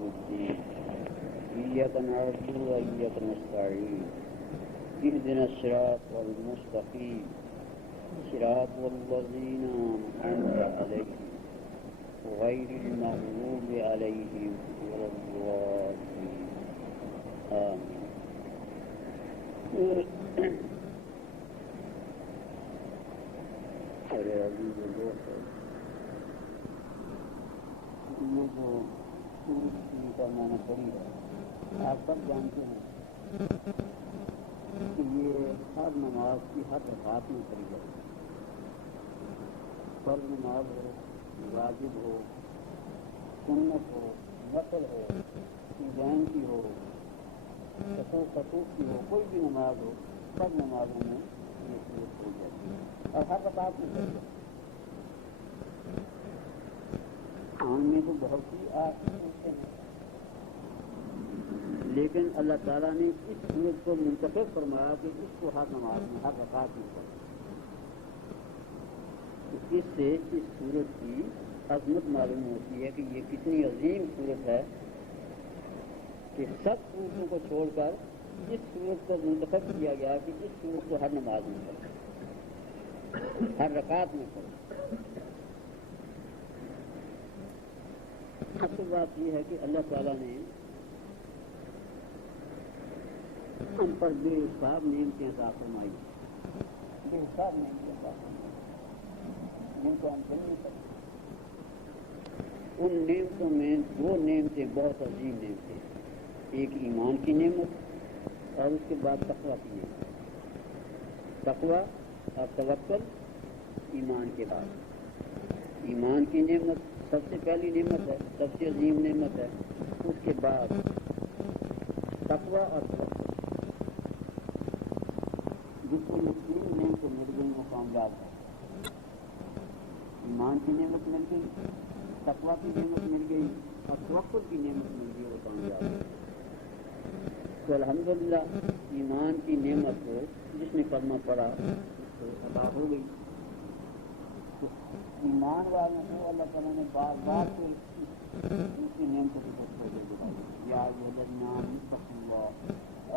الدين إياك نعبد وإياك نستعين اهدنا الصراط المستقيم صراط الذين أنعمت عليهم غير المغضوب عليهم ولا الضالين آمين. ارے عزیز دوست یہ جو کا میں نے پڑھی ہے آپ سب جانتے ہیں کہ یہ ہر نماز کی ہر رکعت میں پڑھی جائے، فرض نماز ہو، واجب ہو، سنت ہو، نفل ہو، ایزان کی ہو، خطوط کی ہو، کوئی بھی نماز ہو، سب نمازوں میں یہ صورت پڑھی جاتی ہے اور ہر رکعت میں پڑھی جاتی ہے۔ آن میں تو بہت سی آتے ہیں، لیکن اللہ تعالیٰ نے اس صورت کو منتخب فرمایا کہ اس کو ہر نماز میں ہر رکعت میں پڑھیں۔ اس سے اس صورت کی عظمت معلوم ہوتی ہے کہ یہ کتنی عظیم صورت ہے کہ سب صورتوں کو چھوڑ کر اس صورت کو منتخب کیا گیا کہ اس صورت کو ہر نماز میں پڑھیں، ہر رکعت میں پڑھیں۔ اصل بات یہ ہے کہ اللہ تعالیٰ نے ہم پر بے حساب نعمتیں عطا فرمائی، بے حساب نعمتیں عطا فرمائی جن کو ہم کہہ نہیں سکتے۔ ان نعمتوں میں دو نعمتیں بہت عظیم نعمتیں، ایک ایمان کی نعمت اور اس کے بعد تقویٰ کی نعمت۔ تقویٰ اور توکل ایمان کے بعد۔ ایمان کی نعمت سب سے پہلی نعمت ہے، سب سے عظیم نعمت ہے، اس کے بعد تقویٰ اور توکل۔ جس کو یہ تین نعمتیں مل گئی وہ کامیاب ہے۔ ایمان کی نعمت مل گئی، تقویٰ کی نعمت مل گئی اور توکل کی نعمت مل گئی، وہ کامیاب ہے۔ تو الحمدللہ ایمان کی نعمت جس نے کلمہ پڑھا تو ادا ہو گئی۔ ایمان والوں کو اللہ تعالیٰ نے بار بار سے دوسری نعمتوں کی تصویر دکھائی، یا الذین آمنوا اتقوا اللہ،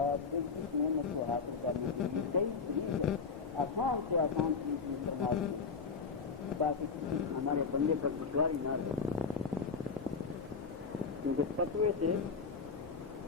اور اس نعمت کو حاصل کرنے کے لیے کئی طریقے آسان سے آسان چیز میں فرما دی تاکہ ہمارے بندے پر دشواری نہ رہے۔ کیونکہ فتوے سے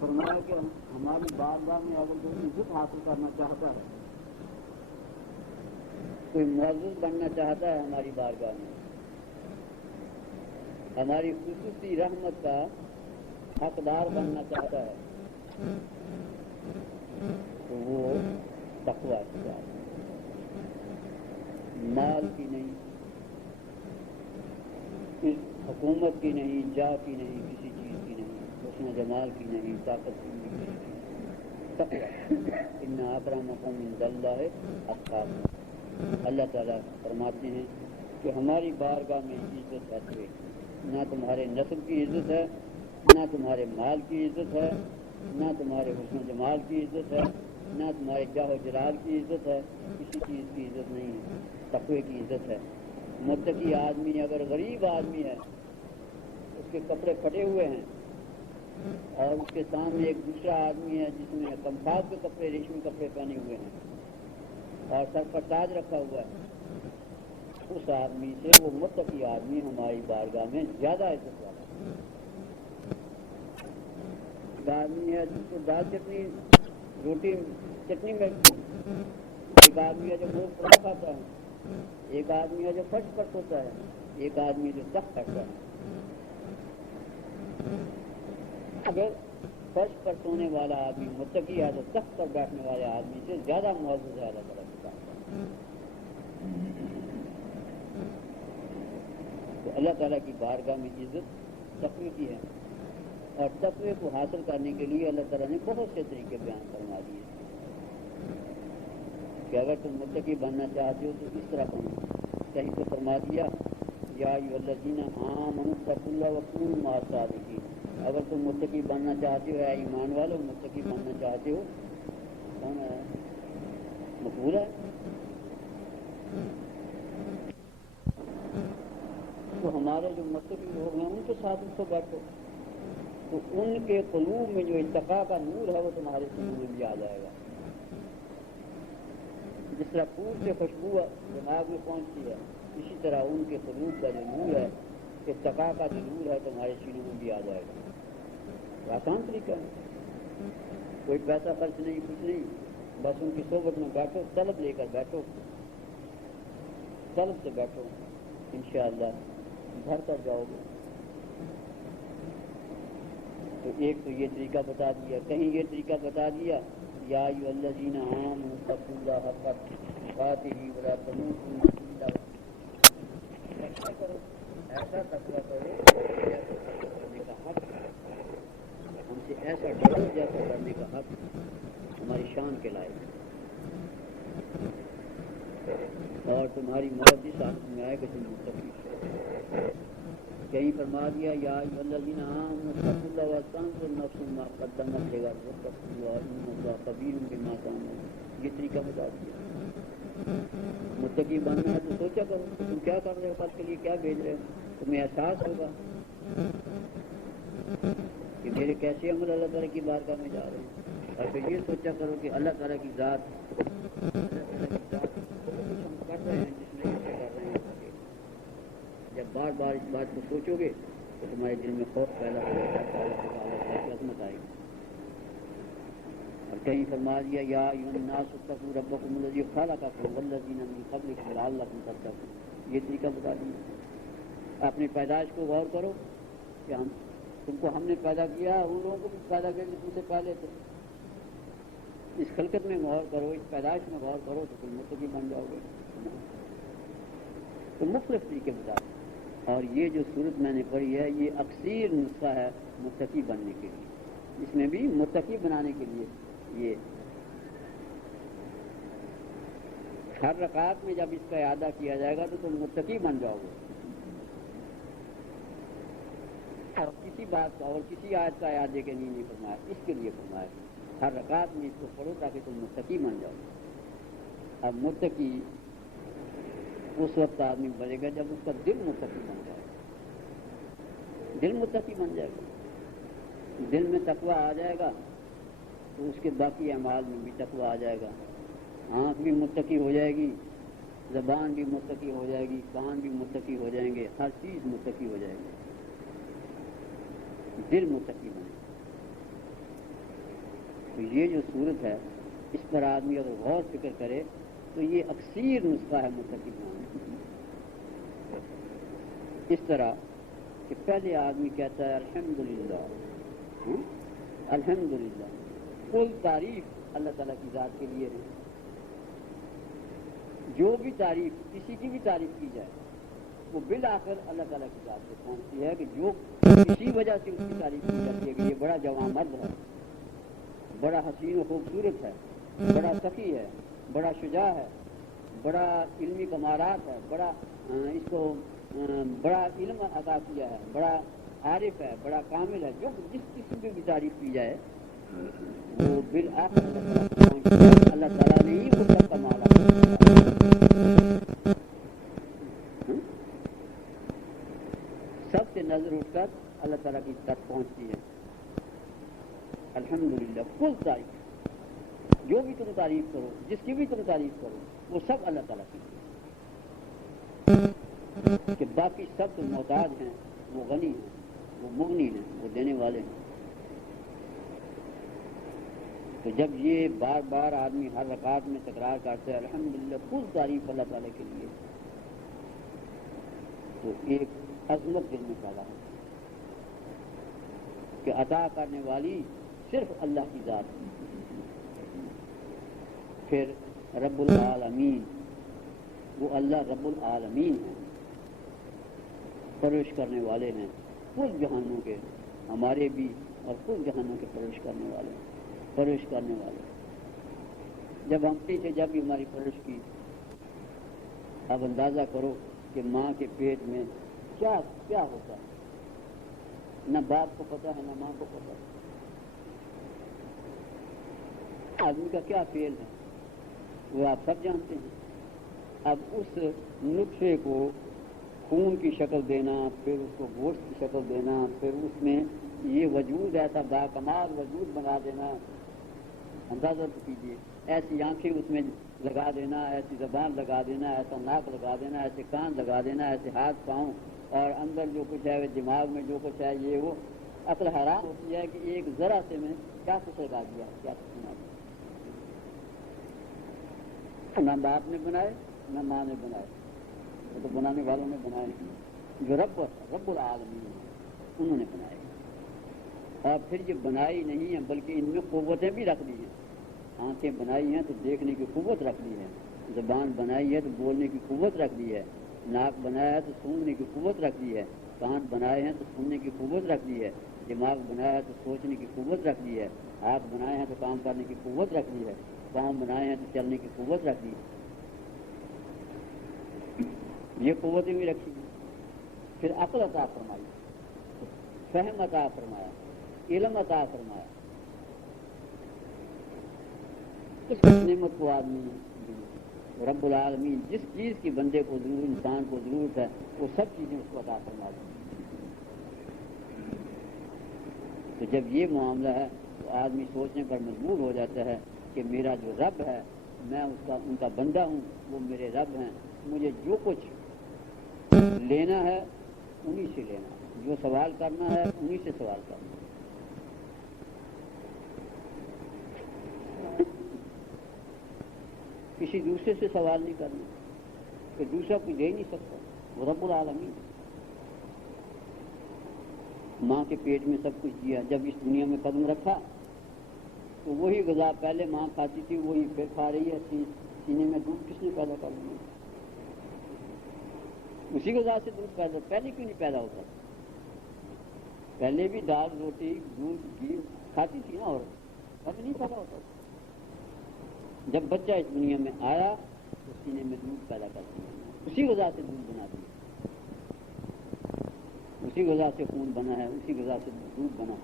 فرمایا کہ ہماری بارگاہ میں اگر کوئی عزت حاصل کرنا چاہتا ہے، کوئی معزز بننا چاہتا ہے ہماری بارگاہ میں، ہماری خصوصی رحمت کا حقدار بننا چاہتا ہے، تو وہ تقویٰ اختیار کرے۔ مال کی نہیں، اس حکومت کی نہیں، جا کی نہیں، کسی چیز کی نہیں، حسن و جمال کی نہیں، طاقت کی نہیں، تقویٰ۔ ان اکرمکم عند اللہ اتقاکم۔ اللہ تعالیٰ فرماتے ہیں کہ ہماری بارگاہ میں عزت ہے، نہ تمہارے نسب کی عزت ہے، نہ تمہارے مال کی عزت ہے، نہ تمہارے حسن و جمال کی عزت ہے، نہ تمہارے جاہ و جلال کی عزت ہے، کسی چیز کی عزت نہیں ہے، تقوی کی عزت ہے۔ متقی آدمی اگر غریب آدمی ہے، اس کے کپڑے پھٹے ہوئے ہیں اور اس کے سامنے ایک دوسرا آدمی ہے جس نے کمفاز کے کپڑے، ریشمی کپڑے پہنے ہوئے ہیں اور سر پر تاج رکھا ہوا ہے، اس آدمی سے وہ متقی آدمی ہماری بارگاہ میں زیادہ عزت والا ہے۔ ایک آدمی ہے جس کو دال چٹنی روٹی چٹنی میں، ایک آدمی ہے جو لوگ پڑا کھاتا ہے، ایک آدمی ہے جو فرش پر سوتا ہے، ایک آدمی جو تخت کھاتا ہے۔ اگر فرش پر سونے والا آدمی متقی ہے تو تخت پر بیٹھنے والے آدمی سے زیادہ معزز ہے اللہ تعالیٰ کی بات۔ تو اللہ تعالیٰ کی بارگاہ میں عزت تقوی کی ہے، اور تقوی کو حاصل کرنے کے لیے اللہ تعالیٰ نے بہت سے طریقے بیان فرما دیے کہ اگر تم متقی بننا چاہتے ہو تو اس طرح بنو۔ کہیں تو فرما دیا یا ایھا الذین آمنوا اتقوا اللہ وکونوا مع الصادقین۔ اگر تم متقی بننا چاہتے ہو، اے ایمان والو متقی بننا چاہتے ہو، کون ہے مقبول ہے، تو ہمارے جو متقی لوگ ہیں ان کے ساتھ اس کو بیٹھو، تو ان کے قلوب میں جو اتقاء کا نور ہے وہ تمہارے سینوں میں بھی آ جائے گا. جس طرح پھول سے خوشبو دماغ میں پہنچتی ہے، اسی طرح ان کے قلوب کا جو نور ہے، اتقاء کا جو نور ہے تمہارے سینوں میں بھی آ جائے گا. آسان طریقہ ہے، کوئی پیسہ خرچ نہیں، کچھ نہیں، بس ان کی صحبت میں بیٹھو، طلب لے کر بیٹھو، طلب سے بیٹھو، انشاءاللہ گھر تک جاؤ گے. تو ایک تو یہ طریقہ بتا دیا، کہیں یہ طریقہ بتا دیا یا ایھا الذین آمنوا اتقوا اللہ حق تقاته ولا تموتن الا وانتم کرو، ایسا تقویٰ کرو جیسا تقویٰ کرنے کا حق، ہم سے ایسا ڈرو جیسا ڈرنے کا حق ہماری شان کے لائق، اور تمہاری موت اس حالت میں آئے کہ تم متقی ہو. کہیں فرما دیا یا ایھا الذین آمنوا اتقوا اللہ ولتنظر نفس ما قدمت لغد واتقوا اللہ ان اللہ خبیر بما تعملون. یہ طریقہ بتا دیا. متقی بننا ہے تو سوچا کرو تم کیا کر رہے ہو، کل کے لیے کیا بھیج رہے ہو، تمہیں احساس ہوگا کہ میرے کیسے عمل اللہ تعالیٰ کی بارگاہ میں جا رہے ہیں. اور پھر یہ سوچا کرو کہ اللہ تعالیٰ کی ذات ہم کر رہے ہیں جس میں کر رہے ہیں. جب بار بار اس بات کو سوچو گے تو تمہارے دل میں خوف پیدا ہوگا، اللہ کی عظمت آئے گی. اور کہیں فرما دیا یا ایھا الناس اتقوا ربکم الذی خلقکم والذین من قبلکم لعلکم تتقون. یہ طریقہ بتا دیا. اپنی پیدائش کو غور کرو کہ تم کو ہم نے پیدا کیا، ان لوگوں کو بھی پیدا کیا جو تم سے پہلے تھے. اس خلقت میں غور کرو، اس پیدائش میں غور کرو تو تم متقی بن جاؤ گے. تو مختلف طریقے بتا دیں. اور یہ جو صورت میں نے پڑھی ہے یہ اکثیر نسخہ ہے متقی بننے کے لیے، اس میں بھی متقی بنانے کے لیے. یہ ہر رکعت میں جب اس کا اعادہ کیا جائے گا تو تم متقی بن جاؤ گے. اور کسی بات کا اور کسی آیت کا اعادے کے لیے نہیں فرمایا، اس کے لیے فرمایا ہر رکعت میں اس کو پڑھو تاکہ تم متقی بن جاؤ. اب متقی اس وقت آدمی بنے گا جب اس کا دل متقی بن جائے گا. دل متقی بن جائے گا، دل میں تقوی آ جائے گا تو اس کے باقی اعمال میں بھی تقوی آ جائے گا. آنکھ بھی متقی ہو جائے گی، زبان بھی متقی ہو جائے گی، کان بھی متقی ہو جائیں گے، ہر چیز متقی ہو جائے گی. دل متقی بنے. تو یہ جو صورت ہے اس پر آدمی اگر غور فکر کرے تو یہ اکثیر نسخہ ہے متقی بنانے. اس طرح کہ پہلے آدمی کہتا ہے الحمدللہ، الحمدللہ، کل تعریف اللہ تعالیٰ کی ذات کے لیے ہے. جو بھی تعریف کسی کی بھی تعریف کی جائے وہ بالآخر اللہ تعالیٰ کی ذات سے پہنچتی ہے کہ جو کسی وجہ سے اس کی تعریف کی جاتی ہے کہ یہ بڑا جوان مرد ہے، بڑا حسین و خوبصورت ہے، بڑا سخی ہے، بڑا شجاع ہے، بڑا علمی کمالات ہے، بڑا اس کو بڑا علم عطا کیا ہے، بڑا عارف ہے، بڑا کامل ہے. جو جس قسم کی بھی تعریف کی جائے وہ بالآخر اللہ تعالیٰ نے ہی وہ سب کمالا. سب سے نظر اٹھ کر اللہ تعالیٰ کی تک پہنچتی ہے. الحمدللہ کل تعریف، جو بھی تم تعریف کرو، جس کی بھی تم تعریف کرو وہ سب اللہ تعالیٰ کی کہ باقی سب تم محتاج ہیں، وہ غنی ہیں، وہ مغنی ہیں، وہ دینے والے ہیں. تو جب یہ بار بار آدمی ہر رکعت میں تکرار کرتے ہیں الحمدللہ کل تعریف اللہ تعالیٰ کے لیے، تو ایک عظمت دل میں پیدا ہے کہ عطا کرنے والی صرف اللہ کی ذات ہے. پھر رب العالمین، وہ اللہ رب العالمین ہے، پرورش کرنے والے ہیں کل جہانوں کے، ہمارے بھی اور کل جہانوں کے پرورش کرنے والے، پرورش کرنے والے. جب ہم تھے جب بھی ہماری پرورش کی، اب اندازہ کرو کہ ماں کے پیٹ میں کیا کیا ہوتا ہے، نہ باپ کو پتہ ہے نہ ماں کو پتہ ہے. آدمی کا کیا فعل ہے وہ آپ سب جانتے ہیں. اب اس نطفے کو خون کی شکل دینا، پھر اس کو گوشت کی شکل دینا، پھر اس میں یہ وجود ایسا باکمال وجود بنا دینا، اندازہ کیجیے، ایسی آنکھیں اس میں لگا دینا، ایسی زبان لگا دینا، ایسا ناک لگا دینا، ایسے کان لگا دینا، ایسے ہاتھ پاؤں، اور اندر جو کچھ ہے دماغ میں جو کچھ ہے یہ وہ عقل حیران ہوتی ہے کہ ایک ذرا سے میں کیا کچھ لگا دیا، کیا کچھ بنا دیا۔ نہ باپ نے بنائے نہ ماں نے بنائے، وہ تو بنانے والوں نے بنائے، جو رب العالمین انہوں نے بنائے۔ اور پھر یہ بنائی نہیں ہے بلکہ ان میں قوتیں بھی رکھ دی ہیں۔ آنکھیں بنائی ہیں تو دیکھنے کی قوت رکھ دی ہے، زبان بنائی ہے تو بولنے کی قوت رکھ دی ہے، ناک بنایا ہے تو سونگنے کی قوت رکھ دی ہے، کان بنائے ہیں تو سننے کی قوت رکھ دی ہے، دماغ بنایا ہے تو سوچنے کی قوت رکھ دی ہے، ہاتھ بنائے ہیں تو کام کرنے کی قوت رکھ دی ہے، پاؤں بنائے ہیں تو چلنے کی قوت رکھ دی ہے۔ یہ قوتیں بھی رکھی ہیں۔ پھر عقل عطا فرمائی، فہم عطا فرمایا، علم عطا فرمایا۔ اس نعمت کو آدمی رب العالمین جس چیز کی بندے کو ضرور، انسان کو ضرورت ہے، وہ سب چیزیں اس کو عطا فرما دی۔ تو جب یہ معاملہ ہے تو آدمی سوچنے پر مجبور ہو جاتا ہے کہ میرا جو رب ہے، میں ان کا بندہ ہوں، وہ میرے رب ہیں، مجھے جو کچھ لینا ہے انہی سے لینا ہے، جو سوال کرنا ہے انہی سے سوال کرنا ہے۔ کسی دوسرے سے سوال نہیں کرنا کہ دوسرا کوئی دے نہیں سکتا، وہ رب العالمین۔ ماں کے پیٹ میں سب کچھ دیا، جب اس دنیا میں قدم رکھا تو وہی غذا پہلے ماں کھاتی تھی وہی پھر کھا رہی ہے۔ سینے میں دودھ کس نے پیدا کر دیا؟ اسی غذا سے دودھ پیدا، پہلے کیوں نہیں پیدا ہوتا؟ پہلے بھی دال روٹی دودھ گھی کھاتی تھی نا، اور اب نہیں پیدا ہوتا۔ جب بچہ اس دنیا میں آیا تو سینے میں دودھ پیدا کر دیا، اسی غذا سے دودھ بنا دیا، اسی غذا سے خون بنا ہے، اسی غذا سے دودھ بنا،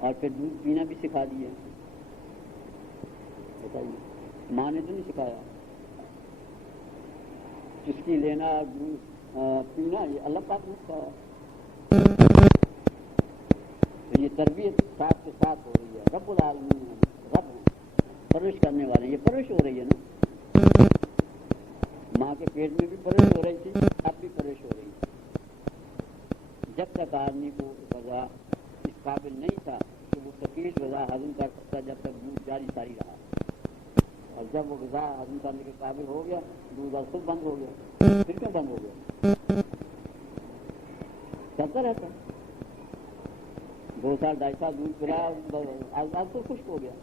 اور پھر دودھ پینا بھی سکھا دیا۔ بتائیے، ماں نے تو نہیں سکھایا۔ چسکی لینا پینا یہ اللہ پاک نے سکھایا۔ تو یہ تربیت ساتھ کے ساتھ ہو رہی ہے، رب العالمین ہے، رب ہے، پرورش کرنے والے، یہ پرورش ہو رہی ہے نا۔ ماں کے پیٹ میں بھی پرورش ہو رہی تھی، اب بھی پرورش ہو رہی ہے۔ جب تک آدمی کو غذا اس قابل نہیں تھا کہ وہ ثقیل غذا ہضم کر سکتا، جب تک دودھ جاری ساری رہا، اور جب وہ غذا ہضم کرنے کے قابل ہو گیا، دودھ اور خود بند ہو گیا۔ پھر کیوں بند ہو گیا؟ چلتا رہتا، 2 سال 2.5 سال دودھ پلا، آج تو خشک ہو گیا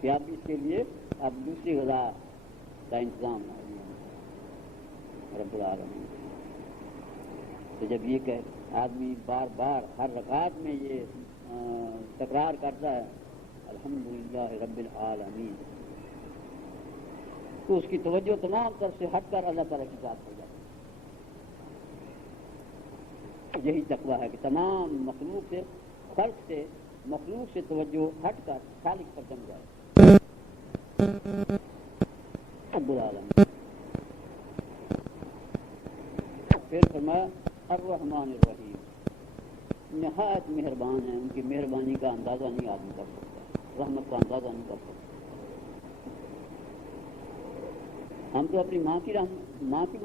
کہ اب اس کے لیے اب دوسری غذا کا انتظام رب العالمین۔ تو جب یہ کہ آدمی بار بار ہر رکعت میں یہ تکرار کرتا ہے الحمدللہ رب العالمین، تو اس کی توجہ تمام طرف سے ہٹ کر اللہ تعالیٰ کی ذات ہو جاتی ہے۔ یہی تقویٰ ہے کہ تمام مخلوق سے، خلق سے، مخلوق سے توجہ ہٹ کر خالق پر جم جائے، رب العالمین۔ پھر فرمایا الرحمن الرحیم، نہایت مہربان ہیں، ان کی مہربانی کا اندازہ نہیں آدمی کر سکتا، رحمت کا اندازہ نہیں کر سکتا۔ ہم تو اپنی ماں کی